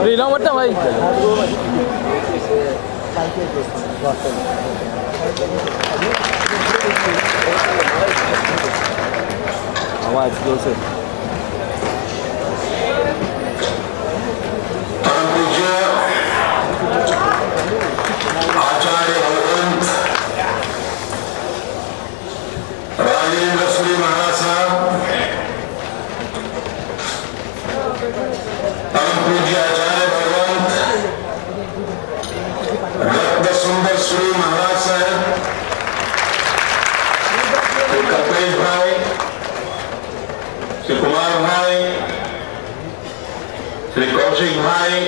हिला मत ना भाई। आवाज जोर से। आचार्य भगवंत राजेंद्र सूरी महाराज साहब, परम पूज्य आचार्य भगवंत रत्न सुंदर सूरी महाराज साहब, श्री कपिल भाई, श्री कुमार भाई, श्री कौशिक भाई,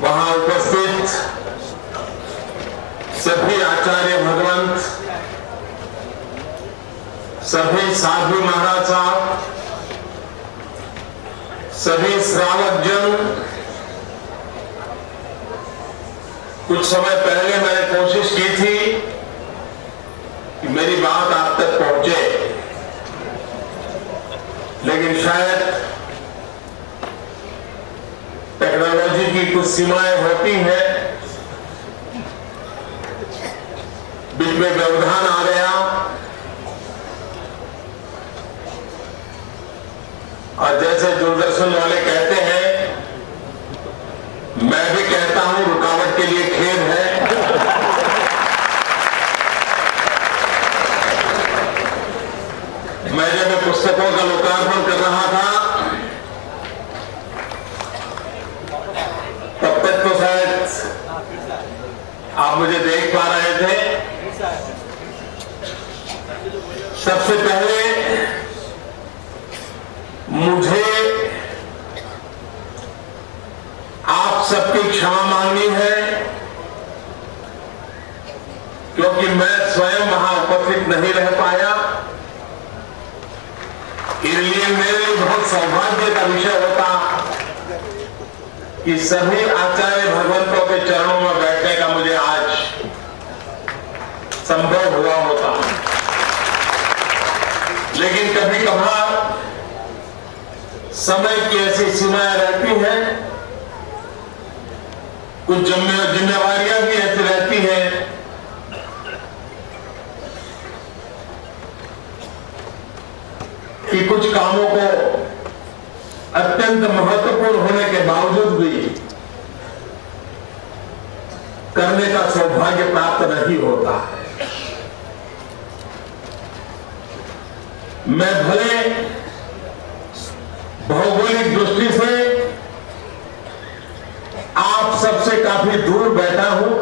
वहां उपस्थित सभी आचार्य भगवंत, सभी साधु महाराज साहब, सभी श्रावक जन, कुछ समय पहले मैंने कोशिश की थी कि मेरी बात आप तक पहुंचे, लेकिन शायद टेक्नोलॉजी की कुछ सीमाएं होती हैं, बीच में व्यवधान आ गया और जैसे दूरदर्शन वाले कहते हैं, मैं भी कहता हूं रुकावट के लिए खेद है। मैं जब पुस्तकों का लोकार्पण कर रहा था तब तक तो शायद आप मुझे देख पा रहे थे। सबसे पहले मुझे आप सबकी क्षमा मांगनी है, क्योंकि मैं स्वयं वहां उपस्थित नहीं रह पाया। इसलिए मेरे लिए बहुत सौभाग्य का विषय होता कि सभी आचार्य भगवंतों के चरणों में बैठने का मुझे आज संभव हुआ होता, लेकिन कभी कभार समय की ऐसी सीमाएं रहती हैं, कुछ जिम्मेवारियां भी ऐसी रहती हैं कि कुछ कामों को अत्यंत महत्वपूर्ण होने के बावजूद भी करने का सौभाग्य प्राप्त नहीं होता है। मैं भले भौगोलिक दृष्टि से आप सबसे काफी दूर बैठा हूं,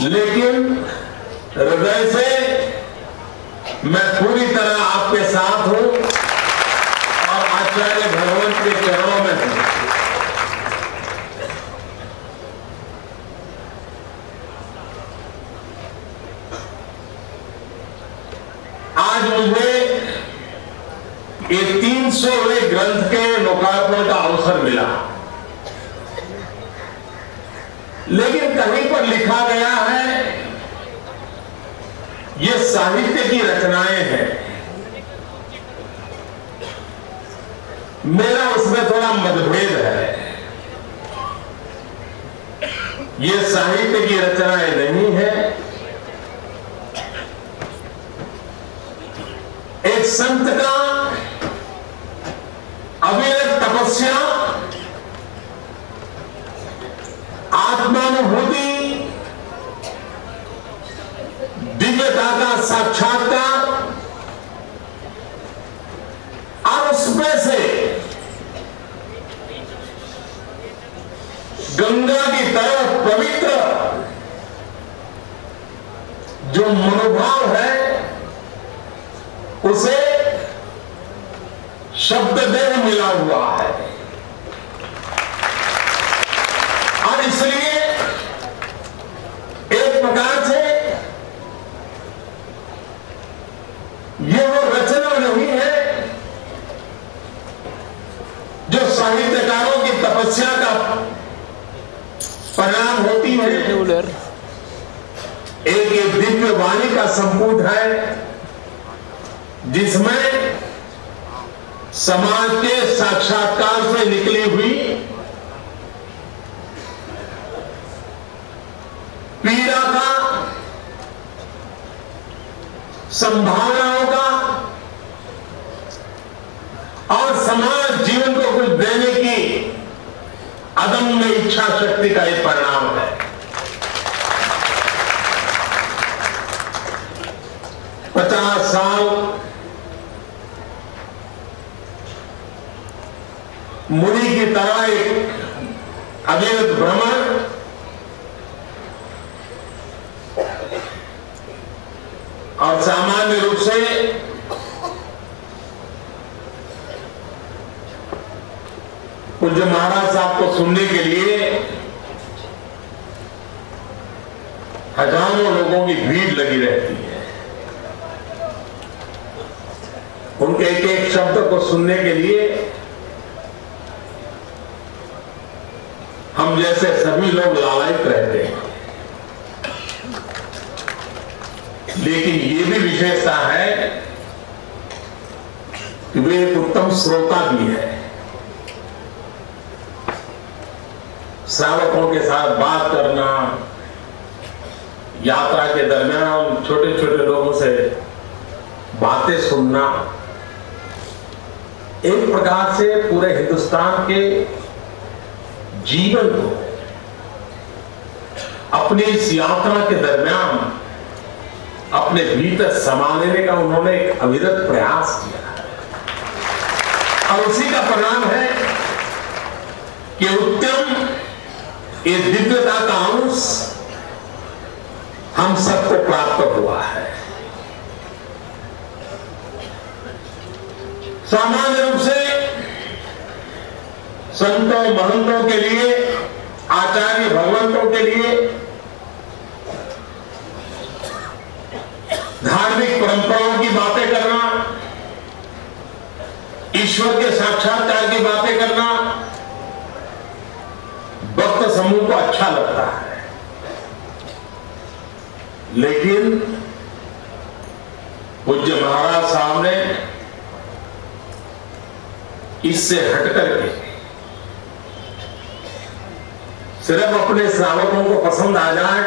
लेकिन हृदय से मैं पूरी तरह आपके साथ हूं और आचार्य भगवंत के चरणों में हूं। आज मुझे ये 300वें ग्रंथ के लोकार्पण का अवसर मिला, लेकिन कहीं पर लिखा गया है ये साहित्य की रचनाएं हैं। मेरा उसमें थोड़ा मतभेद है। ये साहित्य की रचनाएं नहीं है, एक संत का अविरत तपस्या, आत्मानुभूति, दिव्यता का साक्षात्कार और उसमें से गंगा की तरह पवित्र जो मनोभाव है उसे शब्द देह मिला हुआ है। और इसलिए एक प्रकार से ये वो रचना नहीं है जो साहित्यकारों की तपस्या का परिणाम होती है। एक ये दिव्य वाणी का संपुट है जिसमें समाज के साक्षात्कार से निकली हुई पीड़ा का, संभावनाओं का और समाज जीवन को कुछ देने की अदम्य इच्छा शक्ति का एक परिणाम है। पचास साल मुनि की तरह एक अविरत भ्रमण, और सामान्य रूप से पूज्य महाराज साहब को सुनने के लिए हजारों लोगों की भीड़ लगी रहती है। उनके एक एक शब्द को सुनने के लिए हम जैसे सभी लोग लालायित रहते हैं। लेकिन ये भी विशेषता है कि वे एक उत्तम श्रोता भी है। श्रावकों के साथ बात करना, यात्रा के दरमियान छोटे छोटे लोगों से बातें सुनना, एक प्रकार से पूरे हिंदुस्तान के जीवन को अपनी इस यात्रा के दरमियान अपने भीतर समा लेने का उन्होंने एक अविरत प्रयास किया और उसी का परिणाम है कि उत्तम ये दिव्यता का अंश हम सबको प्राप्त हुआ है। सामान्य रूप से संतों महंतों के लिए, आचार्य भगवंतों के लिए धार्मिक परंपराओं की बातें करना, ईश्वर के साक्षात्कार की बातें करना भक्त समूह को अच्छा लगता है। लेकिन पूज्य महाराज साहब ने इससे हटकर के सिर्फ अपने श्रावकों को पसंद आ जाए,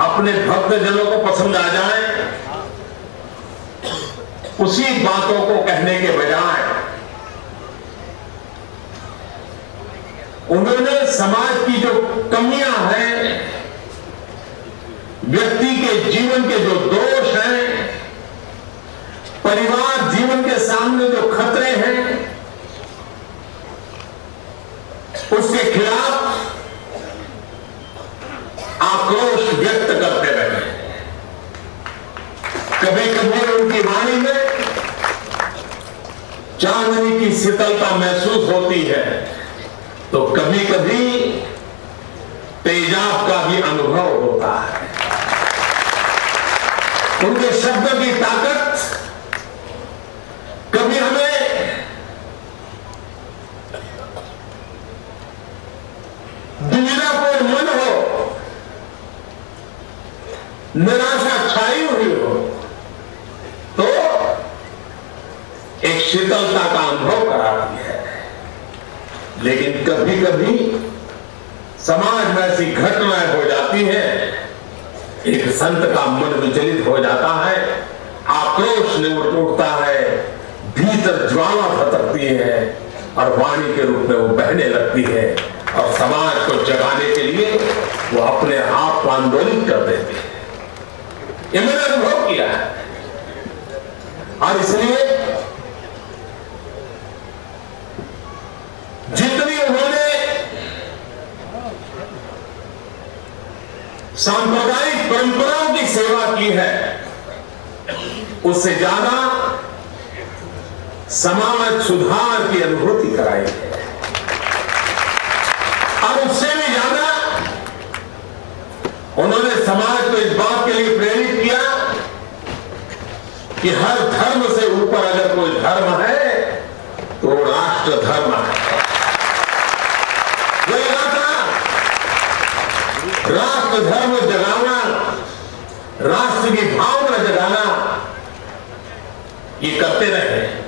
अपने भक्तजनों को पसंद आ जाए, उसी बातों को कहने के बजाय उन्होंने समाज की जो कमियां हैं, व्यक्ति के जीवन के जो दोष हैं, परिवार जीवन के सामने जो खतरे हैं, उसके खिलाफ आक्रोश व्यक्त करते रहे। कभी कभी उनकी वाणी में चांदनी की शीतलता महसूस होती है, तो कभी कभी तेजाब का भी अनुभव होता है। उनके शब्दों की ताकत कभी हमें दुविधापूर्ण मन हो, निराशा छाई हुई हो, तो एक शीतलता का अनुभव कराती है। लेकिन कभी कभी समाज में ऐसी घटनाएं हो जाती है, एक संत का मन विचलित हो जाता है, आक्रोश निवट उठता है, भीतर ज्वाला फटकती है और वाणी के रूप में वो बहने लगती है और समाज को जगाने के लिए वो अपने आप को आंदोलित कर देते हैं। ये मैंने अनुभव किया है और इसलिए जितनी उन्होंने सांप्रदायिक परंपराओं की सेवा की है, उससे ज्यादा समाज सुधार की अनुभूति कराई है और उससे भी ज्यादा उन्होंने समाज को इस बात के लिए प्रेरित किया कि हर धर्म से ऊपर अगर कोई धर्म है तो राष्ट्र धर्म है। राष्ट्र धर्म जगाना, राष्ट्र की भावना जगाना, ये करते रहे।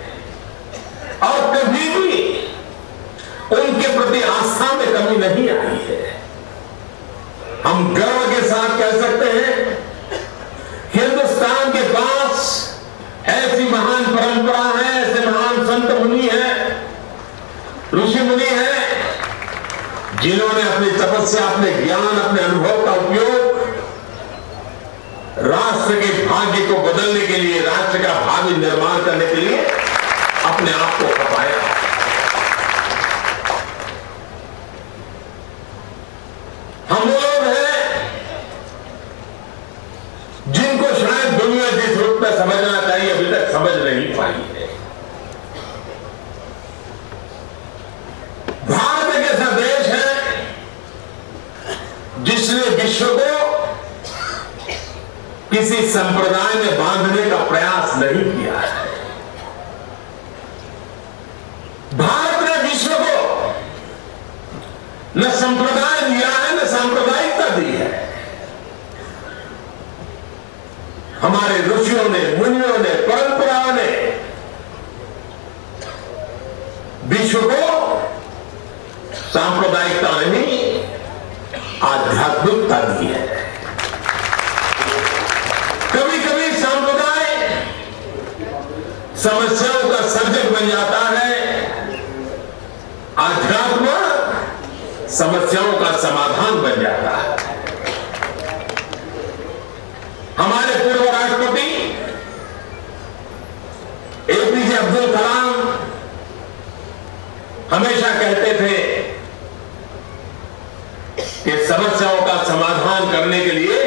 जिन्होंने अपनी तपस्या, अपने ज्ञान, अपने अनुभव का उपयोग राष्ट्र के भाग्य को बदलने के लिए, राष्ट्र का भावी निर्माण करने के लिए अपने आप को खपाया। हम लोग हैं जिनको शायद दुनिया जिस रूप में समझना चाहिए अभी तक समझ नहीं पाई है। भारत एक ऐसा देश है जिसने विश्व को किसी संप्रदाय में बांधने का प्रयास नहीं किया है। भारत ने विश्व को न संप्रदाय दिया है, न सांप्रदायिकता दी है। हमारे ऋषियों ने, मुनियों ने, परंपराओं ने विश्व को सांप्रदायिकता नहीं, आध्यात्मिकता दी है। कभी कभी सांप्रदाय समस्याओं का सर्जक बन जाता है, आध्यात्म समस्याओं का समाधान बन जाता है। हमारे पूर्व राष्ट्रपति एपीजे अब्दुल कलाम हमेशा कहते थे कि समस्याओं का समाधान करने के लिए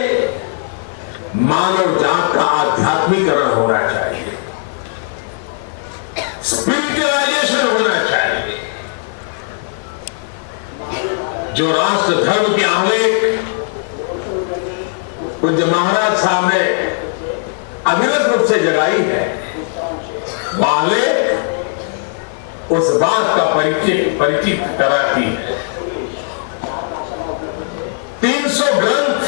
मानव जात का आध्यात्मिकरण होना चाहिए, स्पिरिचुअलाइजेशन होना चाहिए। जो राष्ट्र धर्म की आलेख पूज्य महाराज साहब ने अविरत रूप से जगाई है, वो आलेख उस बात का परिचित कराती है। 300 ग्रंथ,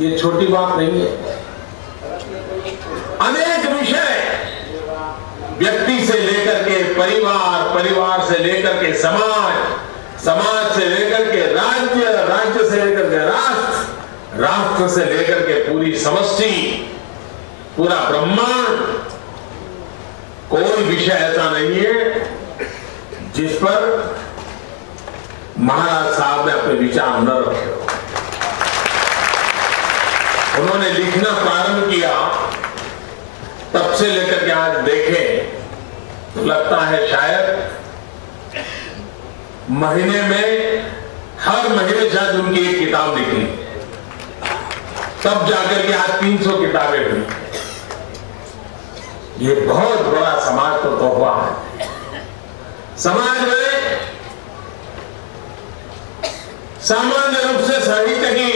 ये छोटी बात नहीं है। अनेक विषय, व्यक्ति से लेकर के परिवार, परिवार से लेकर के समाज, समाज से लेकर के राज्य, राज्य से लेकर के राष्ट्र, राष्ट्र से लेकर के पूरी समष्टि, पूरा ब्रह्मांड, कोई विषय ऐसा नहीं है जिस पर महाराज साहब ने अपने विचार न रखे हो। उन्होंने लिखना प्रारंभ किया, तब से लेकर के आज देखें तो लगता है शायद महीने में, हर महीने शायद उनकी एक किताब निकली, तब जाकर के आज 300 किताबें हुई। ये बहुत बड़ा समाज को तोहफा है। समाज में सामान्य रूप से साहित्य की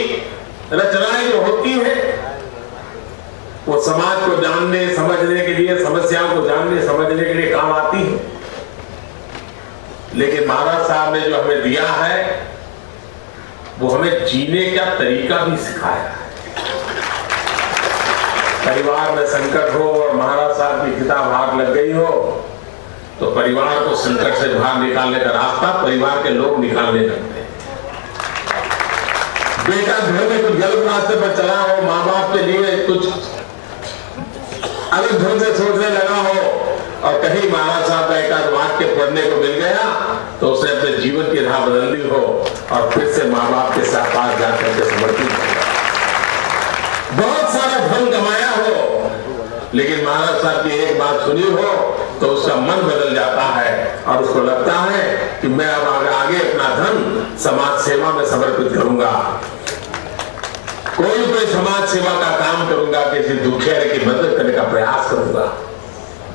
रचनाएं जो होती है वो समाज को जानने समझने के लिए, समस्याओं को जानने समझने के लिए काम आती है। लेकिन महाराज साहब ने जो हमें दिया है वो हमें जीने का तरीका भी सिखाया है। परिवार में संकट हो और महाराज साहब की किताब हाथ लग गई हो तो परिवार को संकट से बाहर निकालने का रास्ता परिवार के लोग निकालने लगते हैं। बेटा घर में कुछ गलत रास्ते पर चला हो, माँ बाप के लिए कुछ अलग ढंग से सोचने लगा हो और कहीं महाराज साहब का एक आध वाक्य पढ़ने को मिल गया तो उसने अपने जीवन की राह बदल दी हो और फिर से माँ बाप के साथ पास जाकर के समर्पित हो, बहुत सारा धन कमाया हो, लेकिन महाराज साहब की एक बात सुनी हो तो उसका मन बदल जाता है और उसको लगता है कि मैं अब आगे अपना धन समाज सेवा में समर्पित करूंगा, कोई समाज सेवा का काम करूंगा, किसी दुखियारे की मदद करने का प्रयास करूंगा।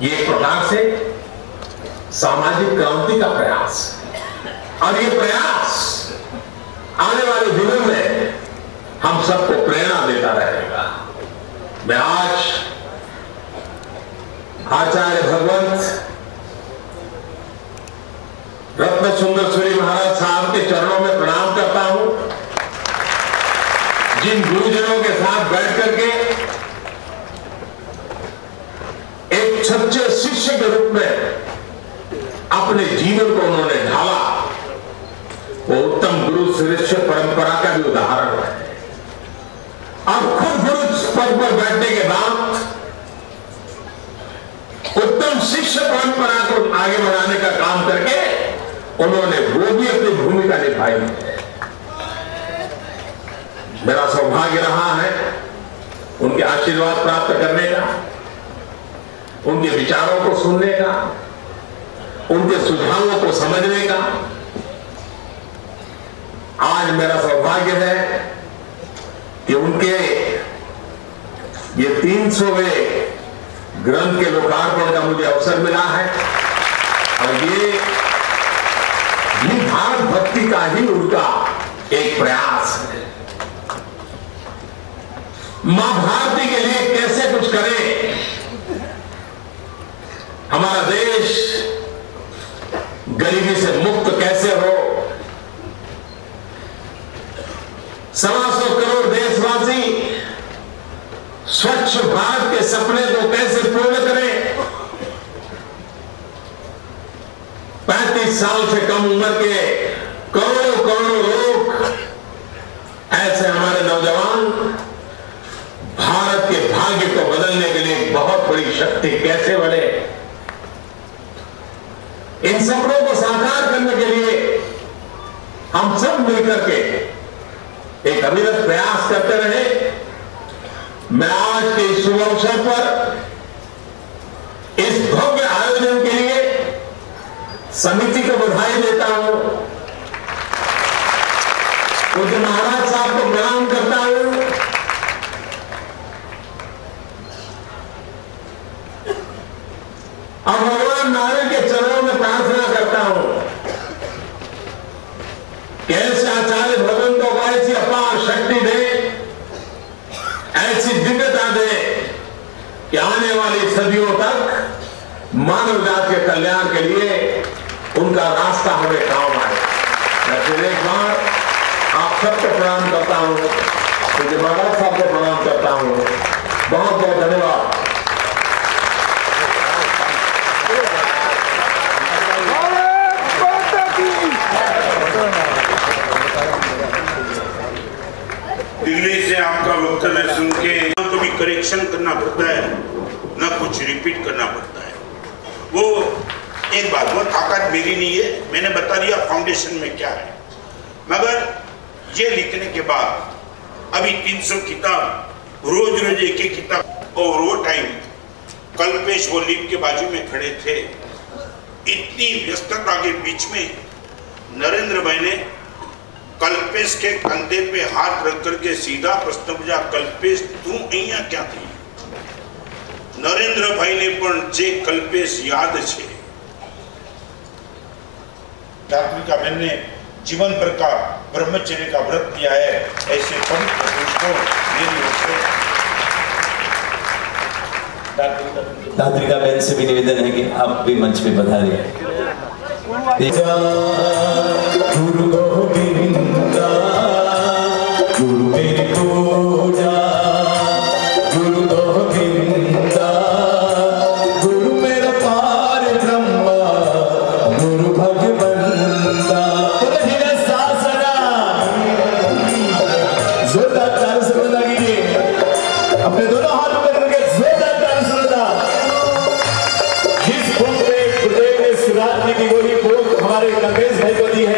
ये एक प्रकार से सामाजिक क्रांति का प्रयास है और ये प्रयास आने वाले दिनों में हम सबको प्रेरणा देता रहेगा। मैं आज आचार्य भगवंत रत्न सुंदर सूरी महाराज साहब के चरणों में प्रणाम करता हूं, जिन गुरुजनों के साथ बैठ करके एक सच्चे शिष्य के रूप में अपने जीवन को उन्होंने ढाला, वो उत्तम गुरु शिष्य परंपरा का भी उदाहरण है। अब खुद गुरु पद पर बैठने के बाद उत्तम शिष्य परंपरा को आगे बढ़ाने का काम करके उन्होंने वो भी अपनी भूमिका निभाई है। मेरा सौभाग्य रहा है उनके आशीर्वाद प्राप्त करने का, उनके विचारों को सुनने का, उनके सुझावों को समझने का। आज मेरा सौभाग्य है कि उनके ये 300वें ग्रंथ के लोकार्पण का मुझे अवसर मिला है और ये भी भारत भक्ति का ही उनका एक प्रयास है। मां भारती के लिए कैसे कुछ करें, हमारा देश गरीबी से मुक्त कैसे हो, 125 करोड़ देशवासी स्वच्छ भारत के सपने को कैसे पूर्ण करें, 35 साल से कम उम्र के करोड़ों करोड़ों लोग, ऐसे हमारे नौजवान भारत के भाग्य को बदलने के लिए बहुत बड़ी शक्ति कैसे बने, इन सपनों को साकार करने के लिए हम सब मिलकर के एक अविरत प्रयास करते रहे। मैं आज के इस शुभ अवसर पर इस भव्य आयोजन के लिए समिति को बधाई देता हूं, पूज्य महाराज साहब को प्रणाम करता हूं, और भगवान नारायण के चरणों में प्रार्थना करता हूं कि ऐसे आचार्य भगवान को ऐसी अपार शक्ति दे, ऐसी दिव्यता दे कि आने वाली सदियों तक मानव जाति के कल्याण के लिए उनका रास्ता हमें काम आए। मैं फिर एक बार आप सबको प्रणाम करता हूं, पूज्य महाराज साहब को प्रणाम करता हूं। बहुत बहुत धन्यवाद। दिल्ली से आपका वक्तव्य सुन के कभी करेक्शन करना पड़ता है, ना कुछ रिपीट करना पड़ता है। वो एक बात, वो ताकत मेरी नहीं है, मैंने बता दिया फाउंडेशन में क्या है। मगर ये लिखने के बाद अभी 300 किताब, रोज रोज एक एक किताब, और वो टाइम कल्पेश वो लिप के बाजू में खड़े थे। इतनी व्यस्तता के बीच में नरेंद्र भाई ने कल्पेश के कंधे पे हाथ रख करके सीधा प्रश्न पूछा, कल्पेश तू अहिया क्या थी? नरेंद्र भाई ने पण जे कल्पेश याद छे, धात्रिका बहन ने जीवन भर का ब्रह्मचर्य का व्रत किया है, ऐसे पवित्र पुरुष को मेरी ओर से धात्रिका बहन से भी निवेदन है कि आप भी मंच पे पधारिए। गुरु गोविंदा, गुरु मेरी पूजा, गुरु गोविंदा, गुरु मेरा पार ब्रह्मा, गुरु भगवंता। जोरदार ताली से बंदा कीजिए, अपने दोनों हाथ ऊपर करके जोरदार ताली से बंदा। जिस बुक में गुरुदेव ने सुरात की वही बुक हमारे कल्पेश भाई को दी है।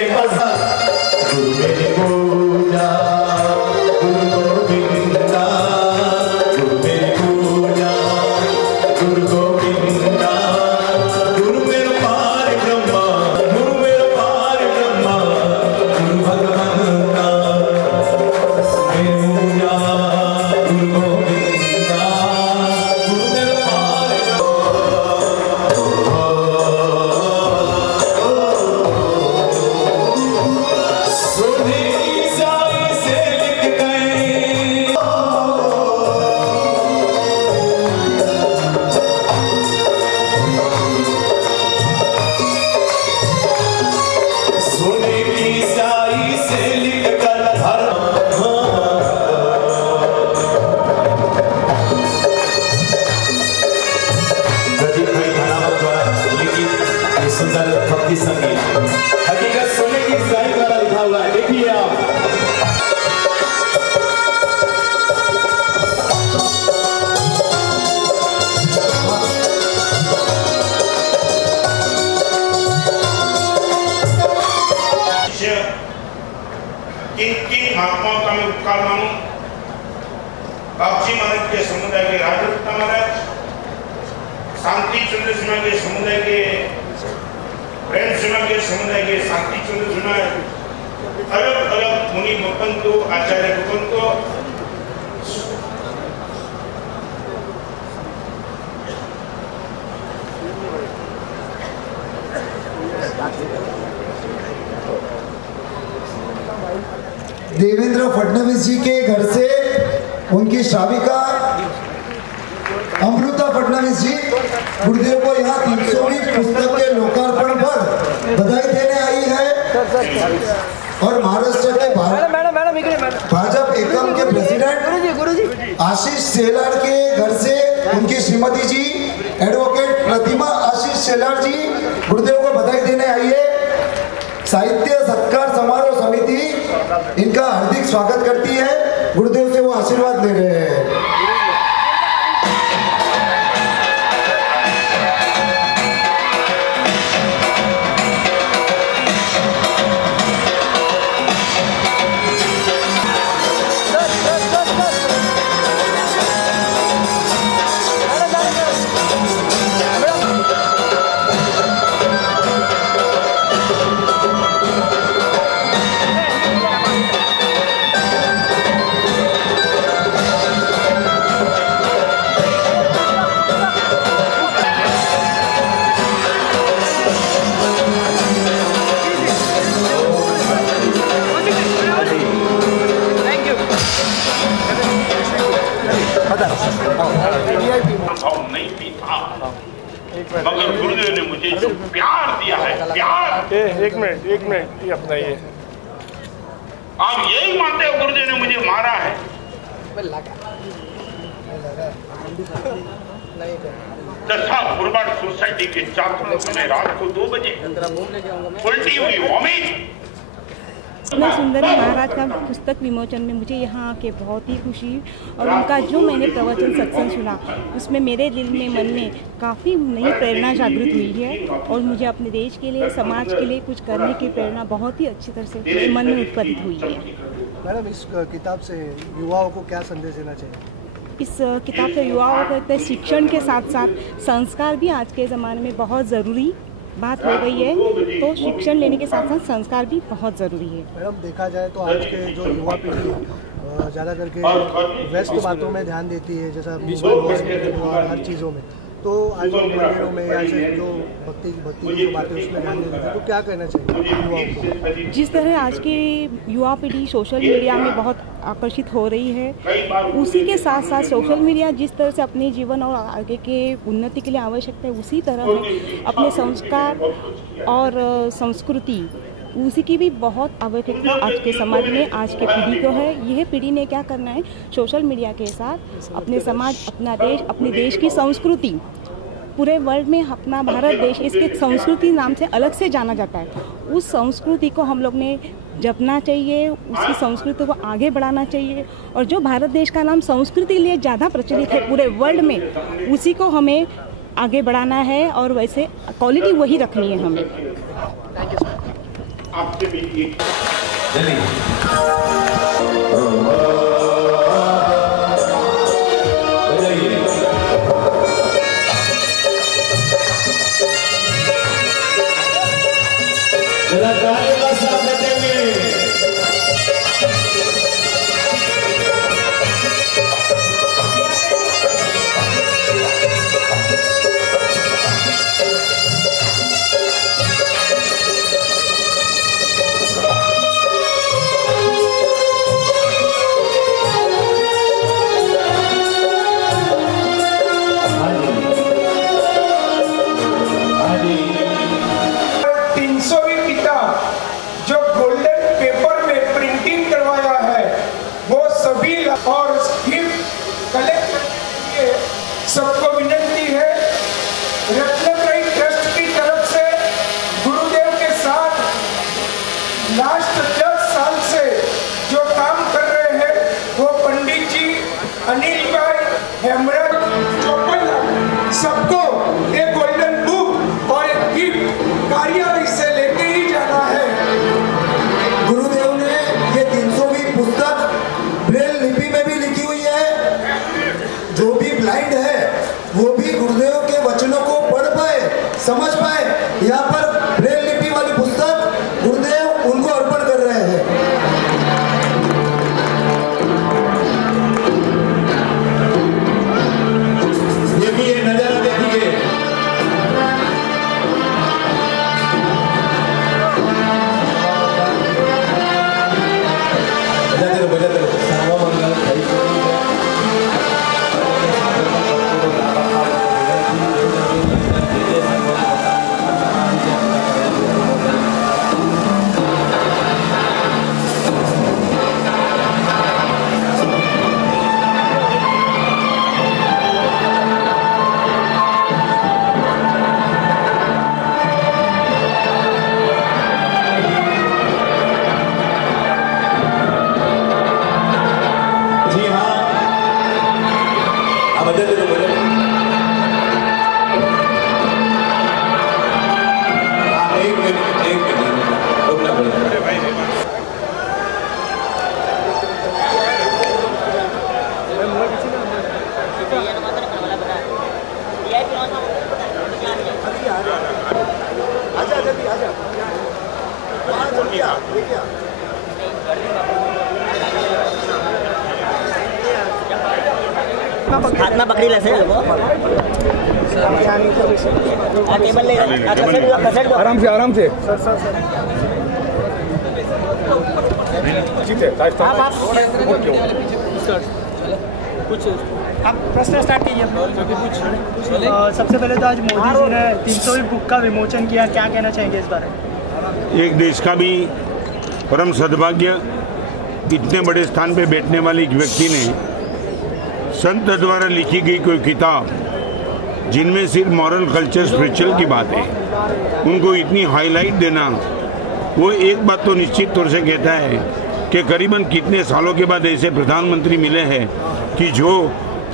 शांति चंद्र सिन्हा के समुदाय के, प्रेम सिन्हा के समुदाय के, शांति चंद्र सिन्हा अलग अलग मुनि भक्तों, आचार्य भक्तों देवेंद्र फडणवीस जी के घर से उनकी श्राविका अमृता फडणवीस जी गुरुदेव को यहाँ 300वीं पुस्तक के लोकार्पण पर बधाई देने आई है। और महाराष्ट्र के भाजपा एकम के प्रेसिडेंट आशीष शेलार के घर से उनकी श्रीमती जी एडवोकेट प्रतिमा आशीष शेलार जी गुरुदेव को बधाई देने आई है। साहित्य सत्कार समारोह समिति इनका हार्दिक स्वागत करती है। गुरुदेव से वो आशीर्वाद ले रहे हैं। नहीं भी था, मगर गुरुदेव ने मुझे जो प्यार दिया है, प्यार। एक मिनट ये अपना ये आप यही मानते हो गुरुदेव ने मुझे मारा है? दशा गुरबाड सोसाइटी के छात्रों ने रात को 2 बजे उल्टी हुई वॉमिट। इतना सुंदर महाराज का पुस्तक विमोचन में मुझे यहाँ आके बहुत ही खुशी, और उनका जो मैंने प्रवचन सत्संग सुना उसमें मेरे दिल में मन में काफ़ी नई प्रेरणा जागृत हुई है। और मुझे अपने देश के लिए, समाज के लिए कुछ करने की प्रेरणा बहुत ही अच्छी तरह से मेरे मन में उत्पन्न हुई है। मैडम, इस किताब से युवाओं को क्या संदेश देना चाहिए? इस किताब से युवाओं को शिक्षण के साथ साथ संस्कार भी आज के ज़माने में बहुत ज़रूरी बात हो गई है। तो शिक्षण लेने के साथ साथ संस्कार भी बहुत ज़रूरी है। मैडम, देखा जाए तो आज के जो युवा पीढ़ी है ज़्यादा करके व्यस्त बातों में ध्यान देती है, जैसा मोबाइल और हर चीज़ों में। तो आज मंदिरों में या जो भक्ति की जो बातें उसमें ध्यान देती है, तो क्या कहना चाहिए युवाओं को? जिस तरह आज की युवा पीढ़ी सोशल मीडिया में बहुत आकर्षित हो रही है, उसी के साथ साथ सोशल मीडिया जिस तरह से अपने जीवन और आगे के उन्नति के लिए आवश्यकता है, उसी तरह अपने संस्कार और संस्कृति उसी की भी बहुत आवश्यकता आज के समाज में, आज के पीढ़ी को है। यह पीढ़ी ने क्या करना है, सोशल मीडिया के साथ अपने समाज, अपना देश, अपने देश की संस्कृति, पूरे वर्ल्ड में अपना भारत देश इसके संस्कृति नाम से अलग से जाना जाता है। उस संस्कृति को हम लोग ने जपना चाहिए, उसकी संस्कृति को आगे बढ़ाना चाहिए। और जो भारत देश का नाम संस्कृति के लिए ज़्यादा प्रचलित है पूरे वर्ल्ड में, उसी को हमें आगे बढ़ाना है और वैसे क्वालिटी वही रखनी है हमें। Thank you. आपसे भी सबको विनती है, रत्नत्रयी ट्रस्ट की तरफ से गुरुदेव के साथ लास्ट 10 साल से जो काम कर रहे हैं वो पंडित जी, अनिल भाई, हेमराज, सबको एक गोल्डन बुक और एक गिफ्ट कार्यालय से लेके ही जाना है। गुरुदेव ने ये 300वीं पुस्तक ब्रेल लिपि में भी लिखी हुई है। जो भी ब्लाइंड है वो भी गुरुदेव के वचनों समझ पाए, यहाँ पर ब्रेल लिपि वाली पुस्तक गुरुदेव उनको अर्पण कर रहे हैं। देखिए, नजारा देखिए। बजाते रहो। जी हाँ, आप बजाते रहो, बजाते रहो। एक मिनट रुकना पड़ेगा। हाथ में पकड़ी ले टेबल ले आराम से आराम से। आप प्रश्न स्टार्ट कीजिए। सबसे पहले तो आज मोदी जी ने 300वीं बुक का विमोचन किया, क्या कहना चाहेंगे इस बारे में? एक देश का भी परम सद्भाग्य, इतने बड़े स्थान पे बैठने वाले एक व्यक्ति ने संत द्वारा लिखी गई कोई किताब जिनमें सिर्फ मॉरल कल्चर स्पिरिचुअल की बात है, उनको इतनी हाईलाइट देना, वो एक बात तो निश्चित तौर से कहता है कि करीबन कितने सालों के बाद ऐसे प्रधानमंत्री मिले हैं कि जो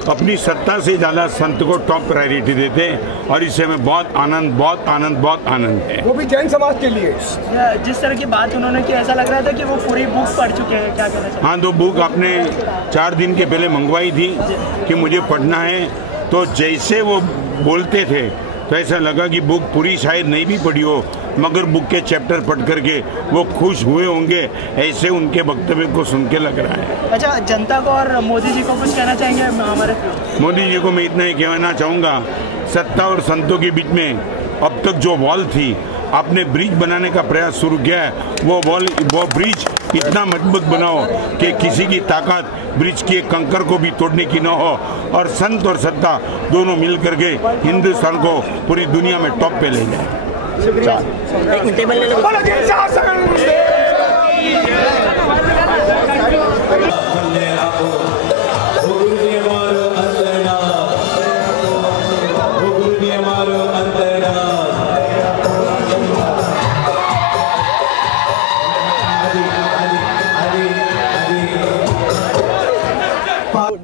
अपनी सत्ता से ज़्यादा संत को टॉप प्रायोरिटी देते हैं, और इससे हमें बहुत आनंद है। वो भी जैन समाज के लिए। जिस तरह की बात उन्होंने की, ऐसा लग रहा था कि वो पूरी बुक पढ़ चुके हैं, क्या कहना चाहिए? हाँ, तो बुक आपने 4 दिन के पहले मंगवाई थी कि मुझे पढ़ना है, तो जैसे वो बोलते थे तो ऐसा लगा कि बुक पूरी शायद नहीं भी पढ़ी हो, मगर बुक के चैप्टर पढ़ करके वो खुश हुए होंगे, ऐसे उनके वक्तव्य को सुन के लग रहा है। अच्छा, जनता को और मोदी जी को कुछ कहना चाहेंगे? हमारे मोदी जी को मैं इतना ही कहना चाहूँगा, सत्ता और संतों के बीच में अब तक जो वॉल थी, आपने ब्रिज बनाने का प्रयास शुरू किया है, वो ब्रिज इतना मजबूत बनाओ कि किसी की ताकत ब्रिज के कंकर को भी तोड़ने की न हो, और संत और सत्ता दोनों मिल करके हिंदुस्तान को पूरी दुनिया में टॉप पे ले जाए।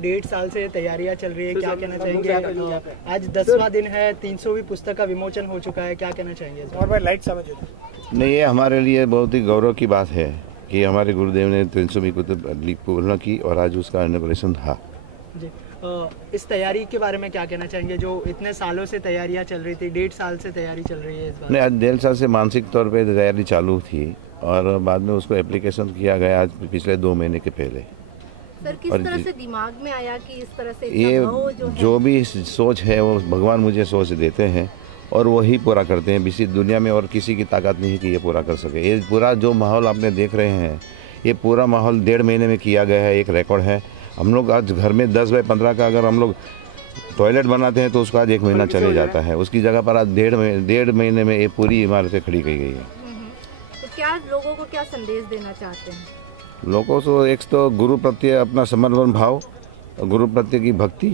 डेढ़ साल से तैयारियां चल रही है, क्या कहना चाहेंगे? आज 10वां दिन है, 300वीं पुस्तक का विमोचन हो चुका है, क्या कहना चाहेंगे? और भाई लाइट समझो। नहीं, ये हमारे लिए बहुत ही गौरव की बात है कि हमारे गुरुदेव ने 300वीं पुस्तक पूर्ण की और आज उसका इनॉग्रेशन था जी। इस तैयारी के बारे में क्या कहना चाहेंगे, जो इतने सालों से तैयारियां चल रही थी? 1.5 साल से तैयारी चल रही है इस बार। नहीं, आज 1.5 साल से मानसिक तौर पे तैयारी चालू थी और बाद में उसको एप्लीकेशन किया गया आज पिछले 2 महीने के पहले। सर, किस तरह से दिमाग में आया कि इस तरह से ये जो भी सोच है वो भगवान मुझे सोच देते हैं और वही पूरा करते हैं। किसी दुनिया में और किसी की ताकत नहीं है कि ये पूरा कर सके। ये पूरा जो माहौल आपने देख रहे हैं, ये पूरा माहौल 1.5 महीने में किया गया है। एक रिकॉर्ड है। हम लोग आज घर में 10 बाय 15 का अगर हम लोग टॉयलेट बनाते हैं तो उसका आज 1 महीना चले जाता है। उसकी जगह पर आज 1.5 महीने में ये पूरी इमारतें खड़ी की गई है। तो क्या लोगों को क्या संदेश देना चाहते हैं? लोगों को एक तो गुरु प्रत्ये अपना समर्पण भाव, गुरु प्रत्ये की भक्ति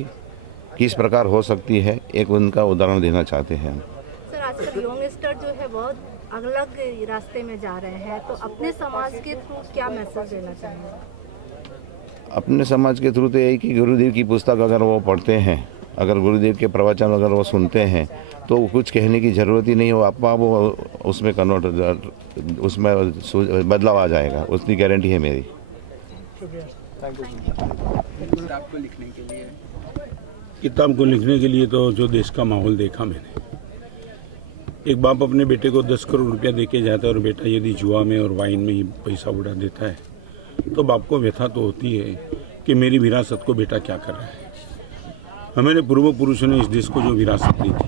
किस प्रकार हो सकती है, एक उनका उदाहरण देना चाहते हैं। सर, आजकल यंगस्टर जो है बहुत अलग रास्ते में जा रहे हैं, तो अपने समाज के थ्रू क्या मैसेज देना चाहेंगे? अपने समाज के थ्रू तो यही कि गुरुदेव की पुस्तक अगर वो पढ़ते हैं, अगर गुरुदेव के प्रवचन अगर वो सुनते हैं तो कुछ कहने की ज़रूरत ही नहीं हो, आपा वो उसमें कन्वर्ट, उसमें बदलाव आ जाएगा, उसकी गारंटी है मेरी। किताब को लिखने के लिए तो जो देश का माहौल देखा मैंने, एक बाप अपने बेटे को 10 करोड़ रुपया देके जाता है और बेटा यदि जुआ में और वाइन में ही पैसा उड़ा देता है तो बाप को व्यथा तो होती है कि मेरी विरासत को बेटा क्या कर रहा है। हमारे पूर्व पुरुषों ने इस देश को जो विरासत दी थी,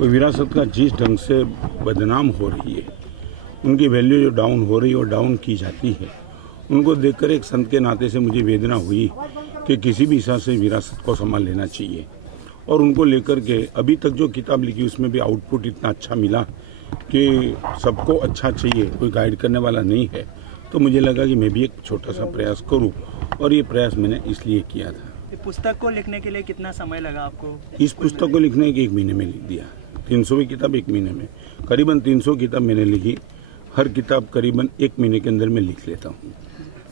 वो विरासत का जिस ढंग से बदनाम हो रही है, उनकी वैल्यू जो डाउन हो रही है और डाउन की जाती है, उनको देखकर एक संत के नाते से मुझे वेदना हुई कि किसी भी हिसाब से विरासत को संभाल लेना चाहिए। और उनको लेकर के अभी तक जो किताब लिखी उसमें भी आउटपुट इतना अच्छा मिला कि सबको अच्छा चाहिए, कोई गाइड करने वाला नहीं है। तो मुझे लगा कि मैं भी एक छोटा सा प्रयास करूं और ये प्रयास मैंने इसलिए किया था। पुस्तक को लिखने के लिए कितना समय लगा आपको? इस पुस्तक को लिखने के 1 महीने में लिख दिया। 300वीं किताब 1 महीने में, करीबन 300 किताब मैंने लिखी। हर किताब करीबन 1 महीने के अंदर मैं लिख लेता हूँ।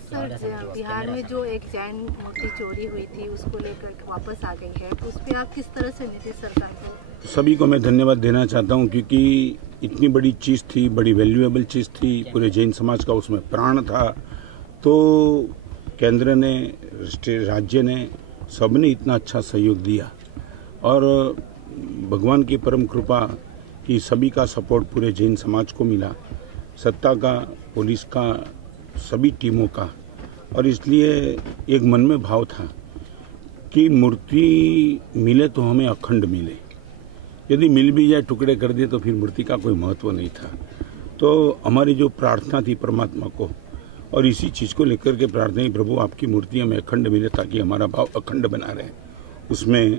सर, बिहार में जो एक जैन मूर्ति चोरी हुई थी उसको लेकर वापस आ गई है, तो उस पर आप किस तरह से नीतीश सरकार को? सभी को मैं धन्यवाद देना चाहता हूं, क्योंकि इतनी बड़ी चीज़ थी, बड़ी वैल्यूएबल चीज़ थी, पूरे जैन समाज का उसमें प्राण था। तो केंद्र ने, राज्य ने, सबने इतना अच्छा सहयोग दिया और भगवान की परम कृपा कि सभी का सपोर्ट पूरे जैन समाज को मिला, सत्ता का, पुलिस का, सभी टीमों का। और इसलिए एक मन में भाव था कि मूर्ति मिले तो हमें अखंड मिले, यदि मिल भी जाए टुकड़े कर दिए तो फिर मूर्ति का कोई महत्व नहीं था। तो हमारी जो प्रार्थना थी परमात्मा को, और इसी चीज़ को लेकर के प्रार्थना ही, प्रभु आपकी मूर्ति हमें अखंड मिले ताकि हमारा भाव अखंड बना रहे। उसमें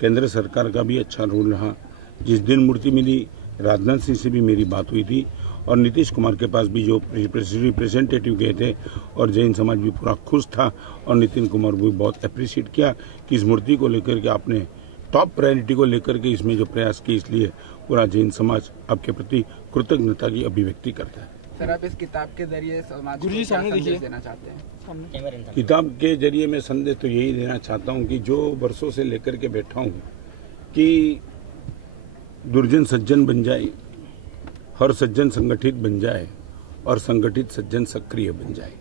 केंद्र सरकार का भी अच्छा रोल रहा। जिस दिन मूर्ति मिली, राजनाथ सिंह से भी मेरी बात हुई थी और नीतीश कुमार के पास भी जो रिप्रेजेंटेटिव गए थे और जैन समाज भी पूरा खुश था और नितिन कुमार भी बहुत अप्रिशिएट किया कि इस मूर्ति को लेकर के आपने टॉप प्रायोरिटी को लेकर के इसमें जो प्रयास किए, इसलिए पूरा जैन समाज आपके प्रति कृतज्ञता की अभिव्यक्ति करता है। सर, आप इस किताब के जरिए समाज को क्या संदेश देना चाहते हैं? किताब के जरिए मैं संदेश तो यही देना चाहता हूँ कि जो वर्षों से लेकर के बैठा हूँ कि दुर्जन सज्जन बन जाए, हर सज्जन संगठित बन जाए और संगठित सज्जन सक्रिय बन जाए।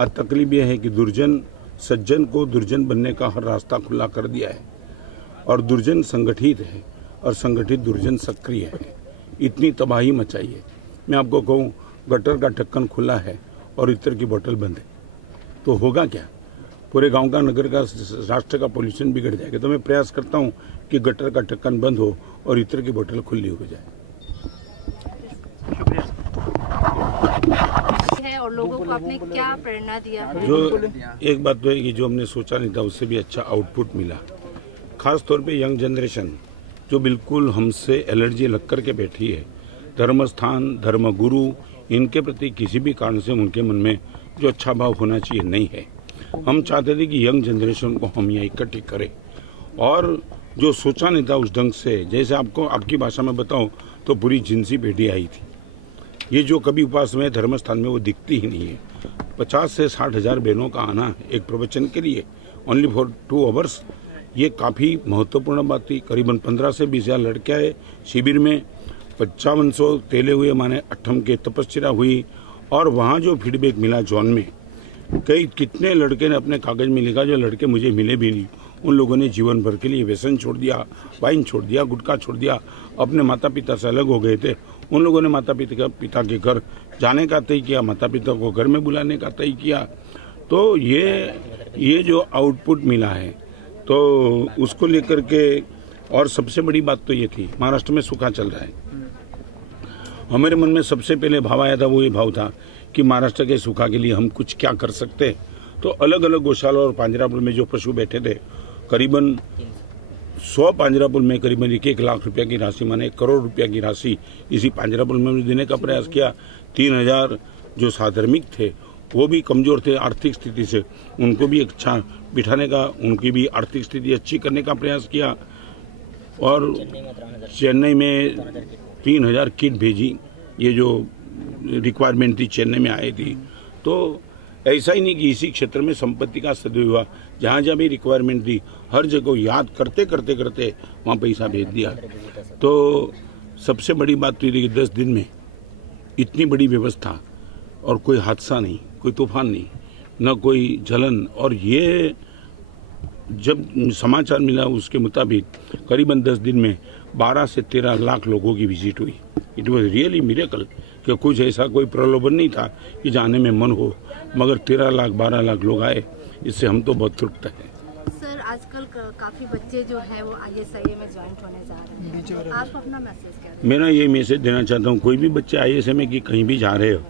और तकलीफ यह है कि दुर्जन सज्जन को दुर्जन बनने का हर रास्ता खुला कर दिया है और दुर्जन संगठित है और संगठित दुर्जन सक्रिय है। इतनी तबाही मचाई है। मैं आपको कहूँ, गटर का ढक्कन खुला है और इत्र की बोतल बंद है, तो होगा क्या? पूरे गांव का, नगर का, राष्ट्र का पॉल्यूशन बिगड़ जाएगा। तो मैं प्रयास करता हूं कि गटर का ढक्कन बंद हो और इत्र की बोतल खुली हो जाए। है और लोगों को आपने क्या प्रेरणा दिया? जो एक बात तो है कि जो हमने सोचा नहीं था उससे भी अच्छा आउटपुट मिला। खास तौर पे यंग जनरेशन जो बिल्कुल हमसे एलर्जी लग करके बैठी है, धर्म स्थान, धर्म गुरु, इनके प्रति किसी भी कारण से उनके मन में जो अच्छा भाव होना चाहिए नहीं है। हम चाहते थे कि यंग जनरेशन को हम यहाँ इकट्ठी करें और जो सोचा नहीं था उस ढंग से, जैसे आपको आपकी भाषा में बताऊं तो पूरी जिनसी पीढ़ी आई थी। ये जो कभी उपास में धर्म स्थान में वो दिखती ही नहीं है। 50 से 60 हजार बहनों का आना एक प्रवचन के लिए ओनली फॉर 2 आवर्स, ये काफ़ी महत्वपूर्ण बात थी। करीबन 15 से 20 हजार लड़के आए शिविर में, 5500 तेले हुए माने अठम के तपस्या हुई और वहाँ जो फीडबैक मिला जोन में, कितने लड़के ने अपने कागज में लिखा जो लड़के मुझे मिले भी नहीं, उन लोगों ने जीवन भर के लिए व्यसन छोड़ दिया, वाइन छोड़ दिया, गुटखा छोड़ दिया, अपने माता पिता से अलग हो गए थे। उन लोगों ने माता पिता के घर जाने का तय किया, माता पिता को घर में बुलाने का तय किया। तो ये जो आउटपुट मिला है तो उसको लेकर के, और सबसे बड़ी बात तो ये थी, महाराष्ट्र में सूखा चल रहा है। हमारे मन में सबसे पहले भाव आया था, वो ये भाव था कि महाराष्ट्र के सूखा के लिए हम कुछ क्या कर सकते हैं। तो अलग अलग गौशाला और पांजरापुर में जो पशु बैठे थे, करीबन 100 पांजरापुर में करीबन 1 लाख रुपया की राशि, माने 1 करोड़ रुपया की राशि इसी पांजरापुर में देने का प्रयास किया। 3000 जो साधर्मिक थे, वो भी कमजोर थे आर्थिक स्थिति से, उनको भी अच्छा बिठाने का, उनकी भी आर्थिक स्थिति अच्छी करने का प्रयास किया। और चेन्नई में 3000 किट भेजी, ये जो रिक्वायरमेंट थी चेन्नई में आई थी। तो ऐसा ही नहीं कि इसी क्षेत्र में संपत्ति का सदुपयोग हुआ, जहाँ जहाँ भी रिक्वायरमेंट थी हर जगह याद करते करते करते वहाँ पैसा भेज दिया। तो सबसे बड़ी बात तो ये थी कि 10 दिन में इतनी बड़ी व्यवस्था और कोई हादसा नहीं, कोई तूफान नहीं, न कोई जलन। और ये जब समाचार मिला उसके मुताबिक करीबन 10 दिन में 12 से 13 लाख लोगों की विजिट हुई। इट वॉज रियली मिरेकल कि कुछ ऐसा कोई प्रलोभन नहीं था कि जाने में मन हो, मगर 13 लाख 12 लाख लोग आए, इससे हम तो बहुत तृप्त हैं। सर आजकल काफी बच्चे जो है वो ISIA में ज्वाइंट होने जा रहे हैं, आप अपना मैसेज क्या दें? मेरा ये मैसेज देना चाहता हूँ, कोई भी बच्चे ISIA में कि कहीं भी जा रहे हो,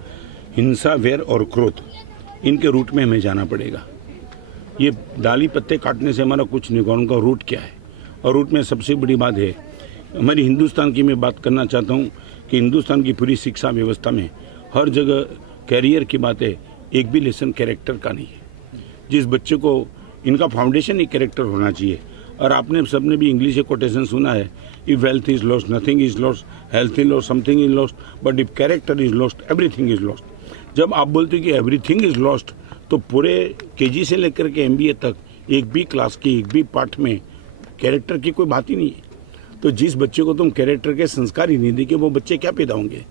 हिंसा, वैर और क्रोध, इनके रूट में हमें जाना पड़ेगा। ये डाली पत्ते काटने से हमारा कुछ नहीं होगा, उनका रूट क्या है, और रूट में सबसे बड़ी बात है हमारी हिंदुस्तान की। मैं बात करना चाहता हूँ कि हिंदुस्तान की पूरी शिक्षा व्यवस्था में हर जगह कैरियर की बात है, एक भी लेसन कैरेक्टर का नहीं है। जिस बच्चे को इनका फाउंडेशन ही कैरेक्टर होना चाहिए। और आपने सबने भी इंग्लिश में कोटेशन सुना है, if wealth is lost nothing is lost, health is lost something is lost, but if character is lost everything is lost. जब आप बोलते हो कि एवरीथिंग इज लॉस्ट, तो पूरे KG से लेकर के MBA तक एक भी क्लास की एक भी पाठ में कैरेक्टर की कोई बात ही नहीं है। तो जिस बच्चे को तुम कैरेक्टर के संस्कार ही नहीं देंगे, वो बच्चे क्या पैदा होंगे?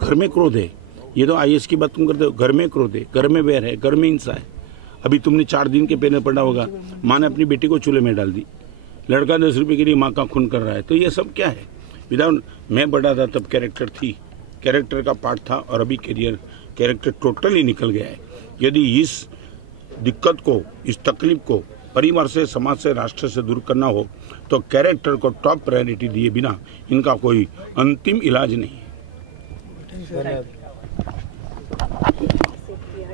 घर में क्रोध है, ये तो IAS की बात तुम करते हो, घर में क्रोध है, घर में वैर है, घर में हिंसा है। अभी तुमने 4 दिन के पहले पढ़ा होगा, माँ ने अपनी बेटी को चूल्हे में डाल दी, लड़का 10 रुपए के लिए माँ का खून कर रहा है। तो ये सब क्या है? विदाउट, मैं बड़ा था तब कैरेक्टर थी, कैरेक्टर का पार्ट था, और अभी कैरेक्टर टोटली निकल गया है। यदि इस दिक्कत को, इस तकलीफ को परिवार से, समाज से, राष्ट्र से दूर करना हो, तो कैरेक्टर को टॉप प्रायोरिटी दिए बिना इनका कोई अंतिम इलाज नहीं है।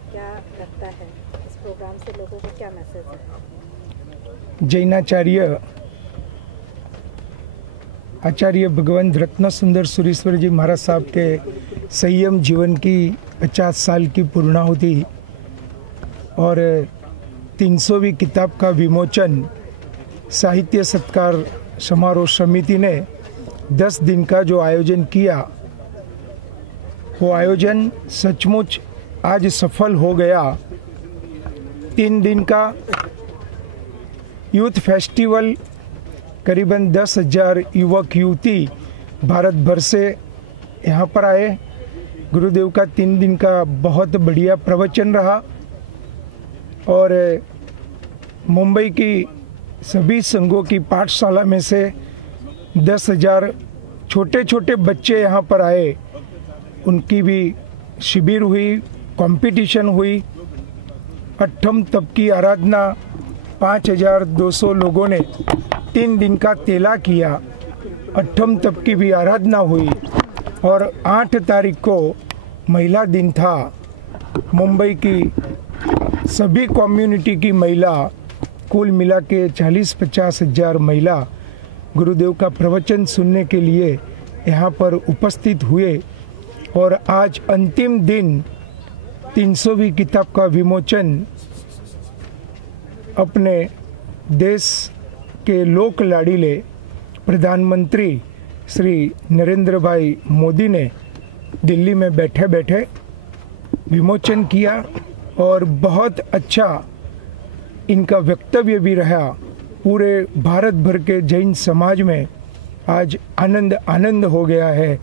क्या लगता है इस प्रोग्राम से लोगों को क्या मैसेज है? जैनाचार्य आचार्य भगवंत रत्न सुंदर सुरेश्वर जी महाराज साहब के संयम जीवन की 50 साल की पूर्णाहुति और 300वीं किताब का विमोचन साहित्य सत्कार समारोह समिति ने 10 दिन का जो आयोजन किया, वो आयोजन सचमुच आज सफल हो गया। 3 दिन का यूथ फेस्टिवल, करीबन 10,000 युवक युवती भारत भर से यहाँ पर आए। गुरुदेव का 3 दिन का बहुत बढ़िया प्रवचन रहा और मुंबई की सभी संघों की पाठशाला में से 10,000 छोटे छोटे बच्चे यहाँ पर आए। उनकी भी शिविर हुई, कंपटीशन हुई। अठम तप की आराधना 5,200 लोगों ने 3 दिन का तेला किया। अठम तप की भी आराधना हुई और 8 तारीख को महिला दिन था। मुंबई की सभी कम्युनिटी की महिला, कुल मिला के 40-50 हजार महिला गुरुदेव का प्रवचन सुनने के लिए यहाँ पर उपस्थित हुए। और आज अंतिम दिन 300वीं किताब का विमोचन अपने देश के लोक लाडीले प्रधानमंत्री श्री नरेंद्र भाई मोदी ने दिल्ली में बैठे बैठे विमोचन किया और बहुत अच्छा इनका वक्तव्य भी रहा। पूरे भारत भर के जैन समाज में आज आनंद हो गया है।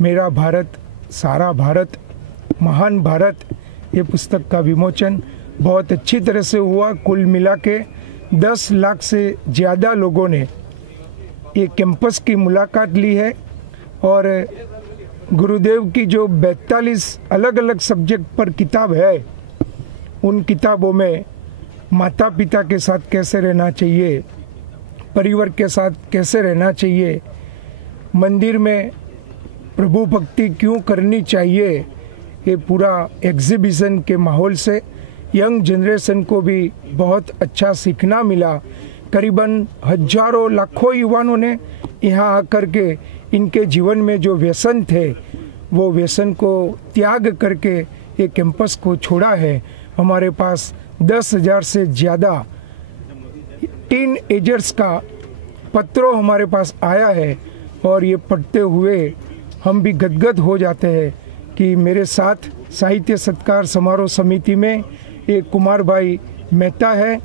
मेरा भारत, सारा भारत, महान भारत, ये पुस्तक का विमोचन बहुत अच्छी तरह से हुआ। कुल मिला के 10 लाख से ज़्यादा लोगों ने ये कैंपस की मुलाकात ली है और गुरुदेव की जो 42 अलग अलग सब्जेक्ट पर किताब है, उन किताबों में माता पिता के साथ कैसे रहना चाहिए, परिवार के साथ कैसे रहना चाहिए, मंदिर में प्रभु भक्ति क्यों करनी चाहिए, ये पूरा एग्जीबिशन के माहौल से यंग जनरेशन को भी बहुत अच्छा सीखना मिला। करीबन हजारों लाखों युवाओं ने यहाँ आकर के इनके जीवन में जो व्यसन थे, वो व्यसन को त्याग करके ये कैंपस को छोड़ा है। हमारे पास 10,000 से ज़्यादा टीन एजर्स का पत्रों हमारे पास आया है और ये पढ़ते हुए हम भी गदगद हो जाते हैं कि मेरे साथ साहित्य सत्कार समारोह समिति में एक कुमार भाई मेहता है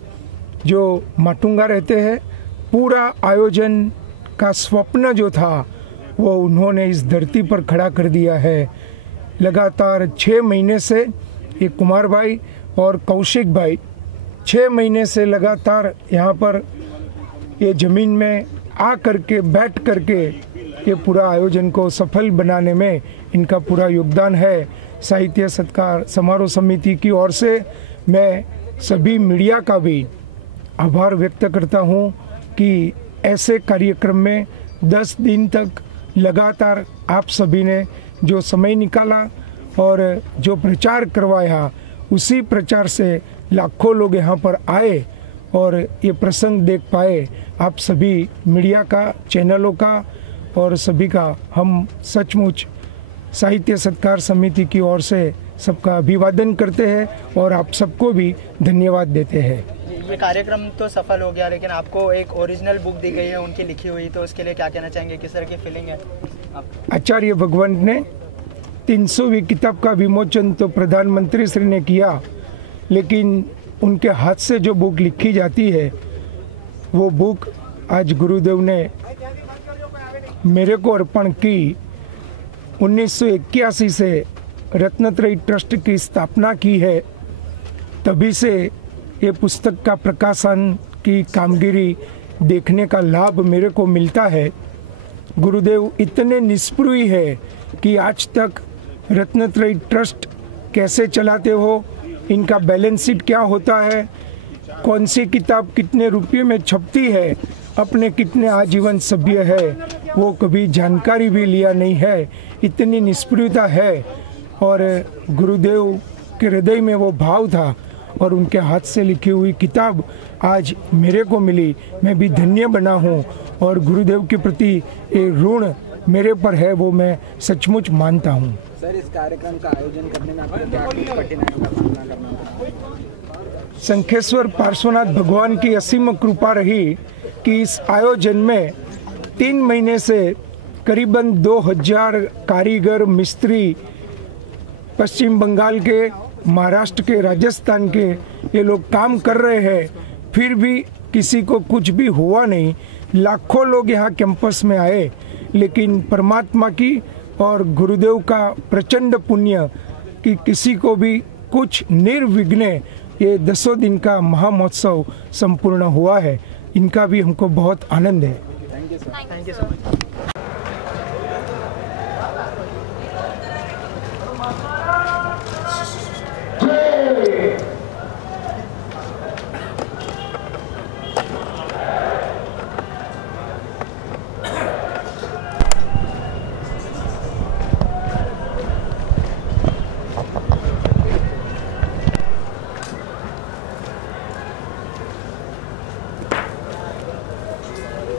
जो माटुंगा रहते हैं। पूरा आयोजन का स्वप्न जो था वो उन्होंने इस धरती पर खड़ा कर दिया है। लगातार 6 महीने से ये कुमार भाई और कौशिक भाई 6 महीने से लगातार यहाँ पर ये ज़मीन में आ करके बैठ करके ये पूरा आयोजन को सफल बनाने में इनका पूरा योगदान है। साहित्य सत्कार समारोह समिति की ओर से मैं सभी मीडिया का भी आभार व्यक्त करता हूँ कि ऐसे कार्यक्रम में 10 दिन तक लगातार आप सभी ने जो समय निकाला और जो प्रचार करवाया, उसी प्रचार से लाखों लोग यहाँ पर आए और ये प्रसंग देख पाए। आप सभी मीडिया का, चैनलों का और सभी का हम सचमुच साहित्य सत्कार समिति की ओर से सबका अभिवादन करते हैं और आप सबको भी धन्यवाद देते हैं। ये कार्यक्रम तो सफल हो गया, लेकिन आपको एक ओरिजिनल बुक दी गई है उनकी लिखी हुई, तो उसके लिए क्या कहना चाहेंगे? किस तरह की फीलिंग है आप? आचार्य भगवंत ने 300वीं किताब का विमोचन तो प्रधानमंत्री श्री ने किया, लेकिन उनके हाथ से जो बुक लिखी जाती है वो बुक आज गुरुदेव ने मेरे को अर्पण की। 1981 से रत्नत्रयी ट्रस्ट की स्थापना की है, तभी से ये पुस्तक का प्रकाशन की कामगिरी देखने का लाभ मेरे को मिलता है। गुरुदेव इतने निष्प्रिय है कि आज तक रत्नत्रयी ट्रस्ट कैसे चलाते हो, इनका बैलेंस शीट क्या होता है, कौन सी किताब कितने रुपये में छपती है, अपने कितने आजीवन सभ्य है, वो कभी जानकारी भी लिया नहीं है। इतनी निष्प्रियता है और गुरुदेव के हृदय में वो भाव था और उनके हाथ से लिखी हुई किताब आज मेरे को मिली। मैं भी धन्य बना हूँ और गुरुदेव के प्रति ये ऋण मेरे पर है, वो मैं सचमुच मानता हूँ। सर, इस कार्यक्रम का आयोजन करने में आपको क्या कठिनाइयों का सामना करना पड़ा? शंखेश्वर पार्श्वनाथ भगवान की असीम कृपा रही कि इस आयोजन में 3 महीने से करीबन 2000 कारीगर मिस्त्री पश्चिम बंगाल के, महाराष्ट्र के, राजस्थान के ये लोग काम कर रहे हैं, फिर भी किसी को कुछ भी हुआ नहीं। लाखों लोग यहाँ कैंपस में आए, लेकिन परमात्मा की और गुरुदेव का प्रचंड पुण्य कि किसी को भी कुछ निर्विघ्न ये 10 दिन का महामहोत्सव संपूर्ण हुआ है। इनका भी हमको बहुत आनंद है। Thank you so much.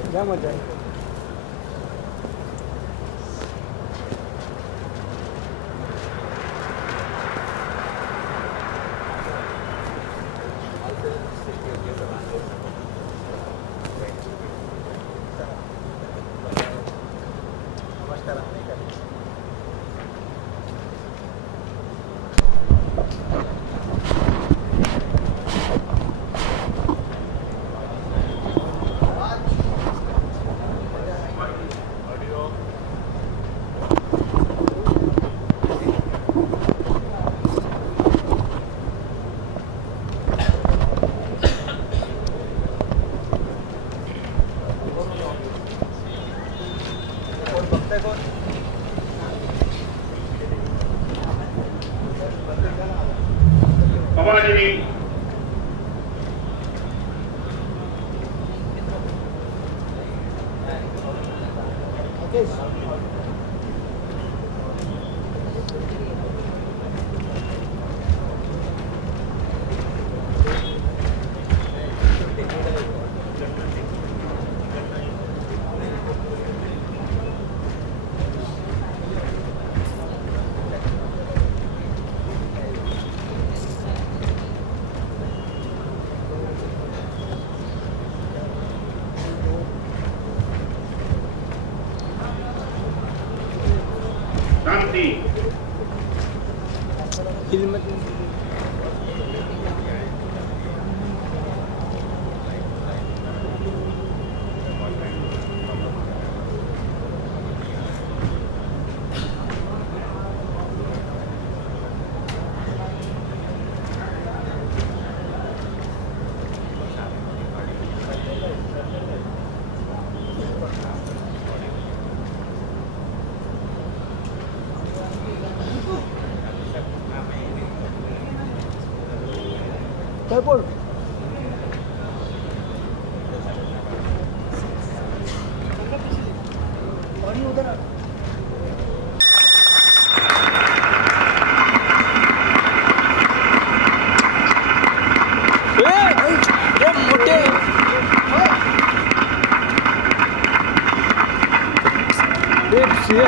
क्या मजा है।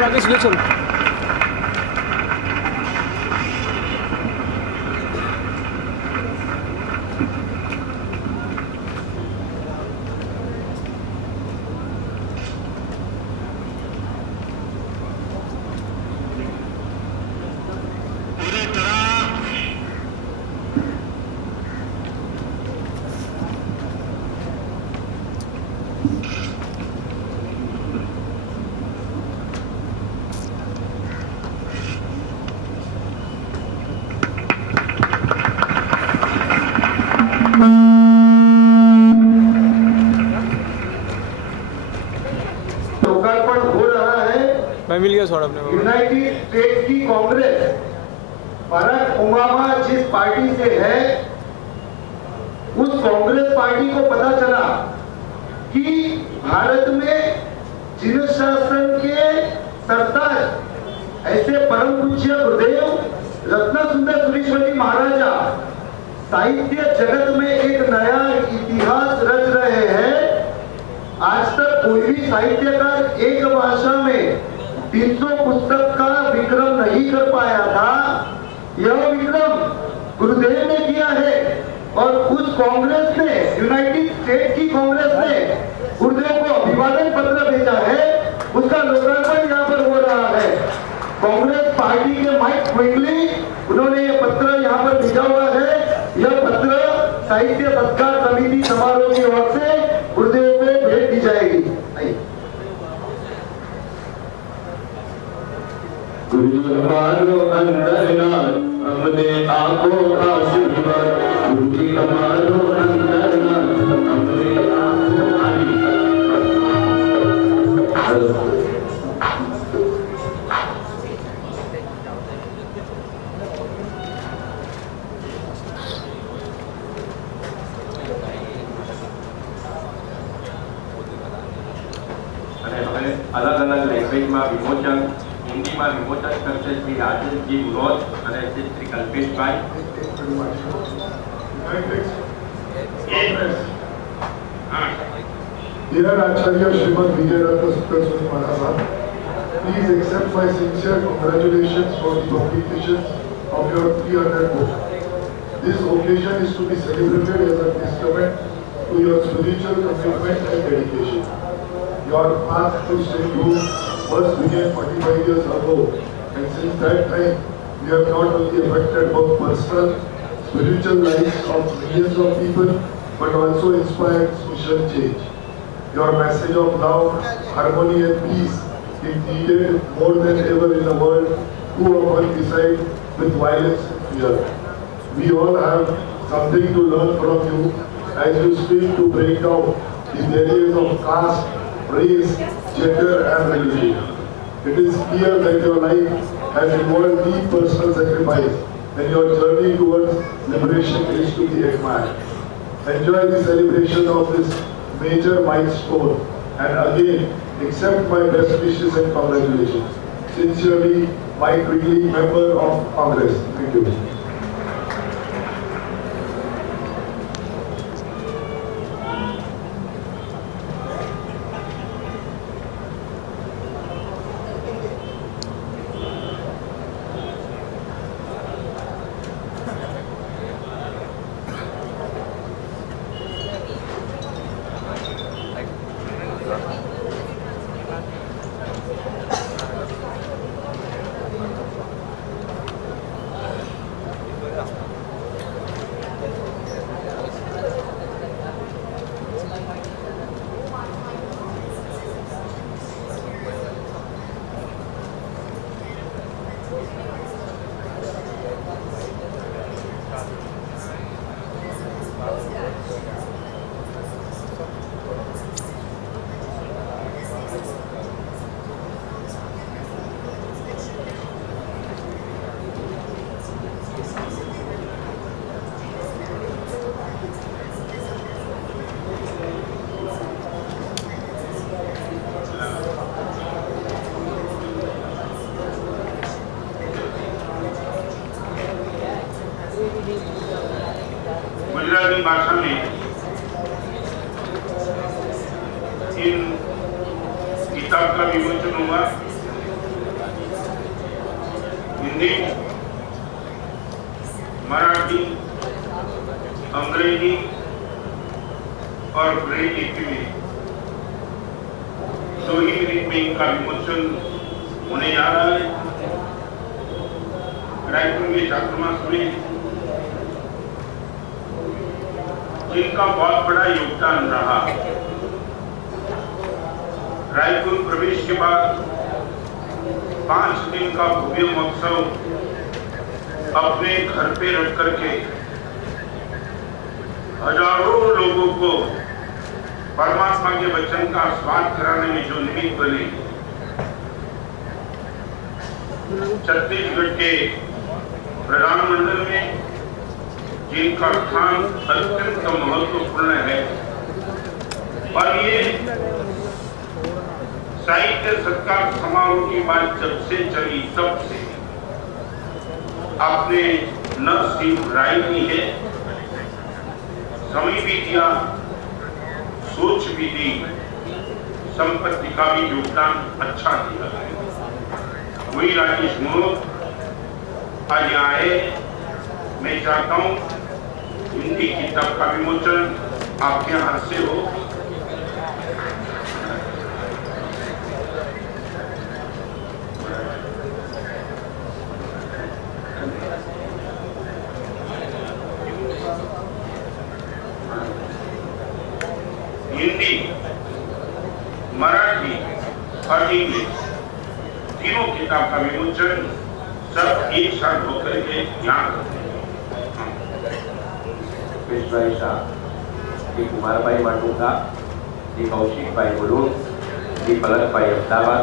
आगे सीधे चल। लोकार्पण हो रहा है। मैं मिल गया थोड़ा अपने यूनाइटेड स्टेट की कांग्रेस बराक ओबामा जिस पार्टी से है, उस कांग्रेस पार्टी को पता चला कि भारत में जिन शासन के सरताज ऐसे परम पूज्य गुरुदेव रत्न सुंदर सुरेश्वर जी महाराजा साहित्य जगत में एक नया इतिहास रच रहे हैं। आज तक कोई भी साहित्यकार एक भाषा में 300 पुस्तक का विक्रम नहीं कर पाया था। यह विक्रम गुरुदेव ने किया है और उस कांग्रेस ने, यूनाइटेड स्टेट की कांग्रेस ने गुरुदेव को अभिवादन पत्र भेजा है। उसका लोकार्पण यहाँ पर हो रहा है। कांग्रेस पार्टी के माइक क्विकली उन्होंने ये पत्र यहाँ पर भेजा हुआ है। यह पत्र साहित्य सत्कार समिति समारोह की ओर से गुरुदेव को भेंट दी जाएगी। गुरु हमारो अंदर नाथ हमने आंखों का आशीर्वाद, गुरु हमारो अंदर नाथ हमने आंखों अलग अलग लैंग्वेज में विमोचन, हिंदी में विमोचन करते श्री राजेश जी मुनोज અને શ્રી કલ્પેશ ભાઈ। Dear Acharya Srimad Vijay Ratna Sukar Maharaj, please accept my sincere congratulations for the publication of your 300 book. This occasion is to be celebrated as a testament to your spiritual commitment and dedication. Your path to sainthood first began 45 years ago, and since that time, we have not only affected both personal, spiritual lives of millions of people, but also inspired social change. Your message of love, harmony and peace is needed more than ever in a world too often beset with violence and fear. We all have something to learn from you as you strive to break down the barriers of caste, race, gender and religion. It is clear that your life has involved deep personal sacrifice, and your journey towards liberation is to be admired. Enjoy the celebration of this major milestone, and again accept my best wishes and congratulations. Sincerely, Mike Wrigley, Member of Congress. Thank you. Indian भाषा में इन किताब का विमोचन हुआ। हिंदी, मराठी, अंग्रेजी और Braille लिपि में 2 ही मिनट में इनका विमोचन होने जा रहा है। रायपुर के छात्रावास में जिनका बहुत बड़ा योगदान रहा, रायपुर प्रवेश के बाद 5 दिन का भव्य महोत्सव अपने घर पे रख करके हजारों लोगों को परमात्मा के वचन का स्वाद कराने में जो निमित्त बने, छत्तीसगढ़ के प्रधानमंडल में जिनका स्थान अत्यंत महत्वपूर्ण है। और ये साहित्य सत्कार समारोह की बात जब से चली तब से आपने न सिर्फ राय दी है, समय भी दिया, सोच भी दी, संपत्ति का भी योगदान अच्छा दिया। वही राजेश मनोज आज आए। मैं चाहता हूं हिंदी किताब का विमोचन आपके हाथ से हो। हिंदी, मराठी और इंग्लिश तीनों किताब का विमोचन सब एक साथ होकर के यहाँ करते हैं। पेशवाई शाह, श्री कुमारभाई माटुंगा, श्री कौशिक भाई मुलुंड, श्री पलक भाई अहमदाबाद,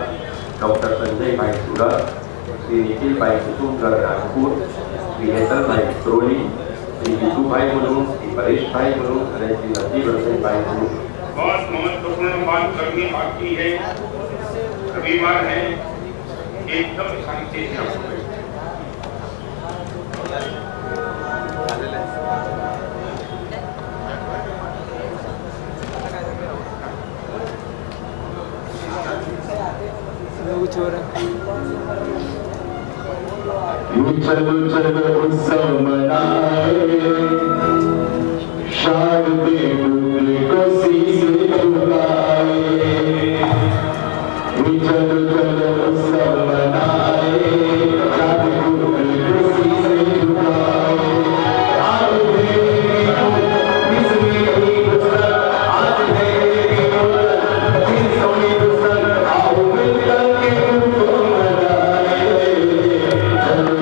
डॉक्टर संजय भाई सूरत, श्री निखिल भाई कुसुमगढ़ राजपुर, श्री हेतल भाई विक्रोली, श्री विशु भाई मुलुंड, श्री परेश भाई मुलुंड और श्री नसीब रसन भाई मुलुंड। बहुत महत्वपूर्ण बात करनी बाकी है। रविवार है, एकदम शांति से आप चलो चलो उत्सव मनाए, शारदे फूल को शीश झुकाए। चलो चलो उत्सव मनाए, शारदे फूल को शीश झुकाए। आओ देखो किसमें एक दूसरा, आज देखो किसमें दूसरा, आओ मिलकर के उनको मनाए। चलो